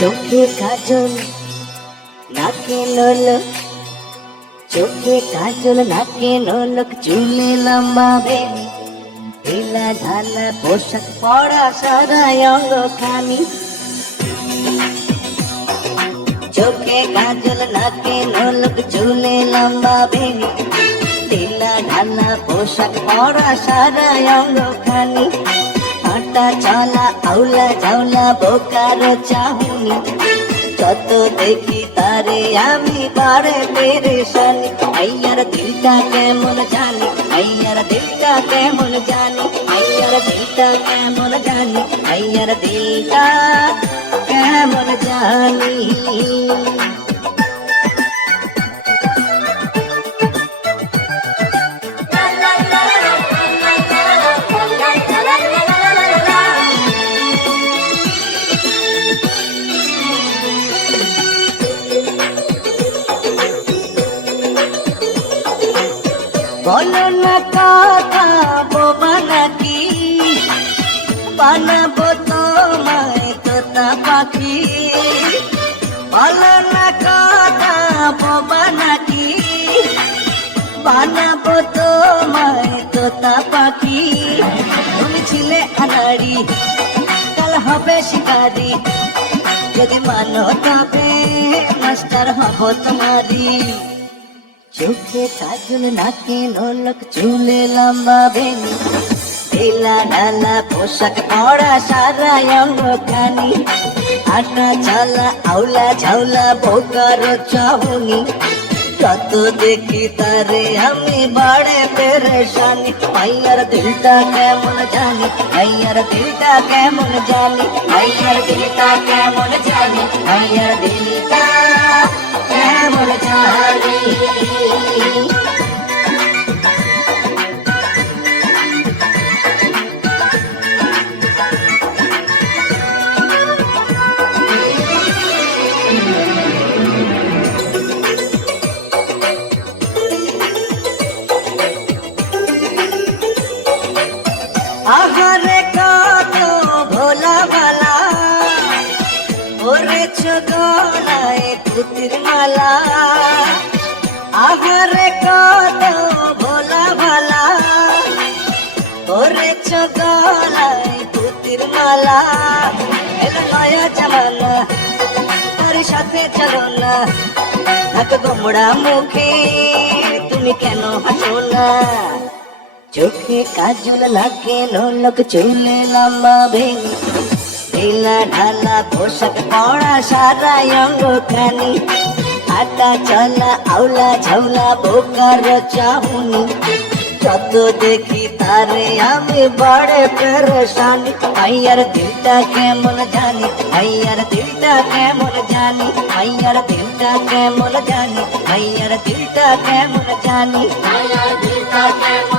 চোখে কাজল নাকে নোলক, চোখে কাজল নাকে নোলক, চুলে লম্বা বেনি, ঢিলা ঢালা পোশাক পরা সারা অঙ্গ খানি। চোখে কাজল নাকে নোলক, চুলে লম্বা বেনি, ঢিলা ঢালা পোশাক পরা সারা অঙ্গ খানি। হাঁটা চলা আউলা ঝাউলা বোকার চাহুনি, যত দেখি তারে আমি বাড়ে পেরেশানি। আইয়ার দিলটা কেমন জানি, আইয়ার দিলটা কেমন জানি, আইয়ার দিলটা কেমন জানি, আইয়ার দিলটা কেমন জানি। বলো না কথা বোবা নাকি, বানাবো তোমায় তোতা পাখি। বলো না কথা বোবা নাকি, বানাবো তোমায় তোতা পাখি। তুমি ছিলে আনাড়ি, কাল হবে শিকারি, যদি মানো তবে মাস্টার হব তোমারি। চোখে কাজল নাকে নোলক, চুলে লম্বা বেনি, ঢিলা ঢালা পোশাক পরা সারা অঙ্গ খানি। হাঁটা চলা আউলা ঝাউলা বোকার চাহুনি, যত দেখি তারে আমি বাড়ে পেরেশানি। আইয়ার দিলটা কেমন জানি, আইয়ার দিলটা কেমন জানি, আইয়ার দিলটা কেমন জানি, আইয়ার দিলটা কেমন জানি। আহারে কত ভোলা ভালা, ওরে গলায় পুতির মালা। আহারে কত ভোলা ভালা, ওরে গলায় পুতির মালা। এলো নয়া জামানা, তার সাথে চলো না, থাক গোমড়া মুখে তুমি কেন হাসো না। চোখে কাজল নাকে নোলক, চুলে লম্বা বেনি, ঢিলা ঢালা পোশাক পরা সারা অঙ্গ খানি। হাঁটা চলা আউলা ঝাউলা বোকার চাহুনি, যত দেখি তারে আমি বাড়ে পেরেশানি। আইয়ার দিলটা কেমন জানি, আইয়ার দিলটা কেমন জানি, আইয়ার দিলটা কেমন জানি, আইয়ার দিলটা কেমন জানি, আইয়ার দিলটা কেমন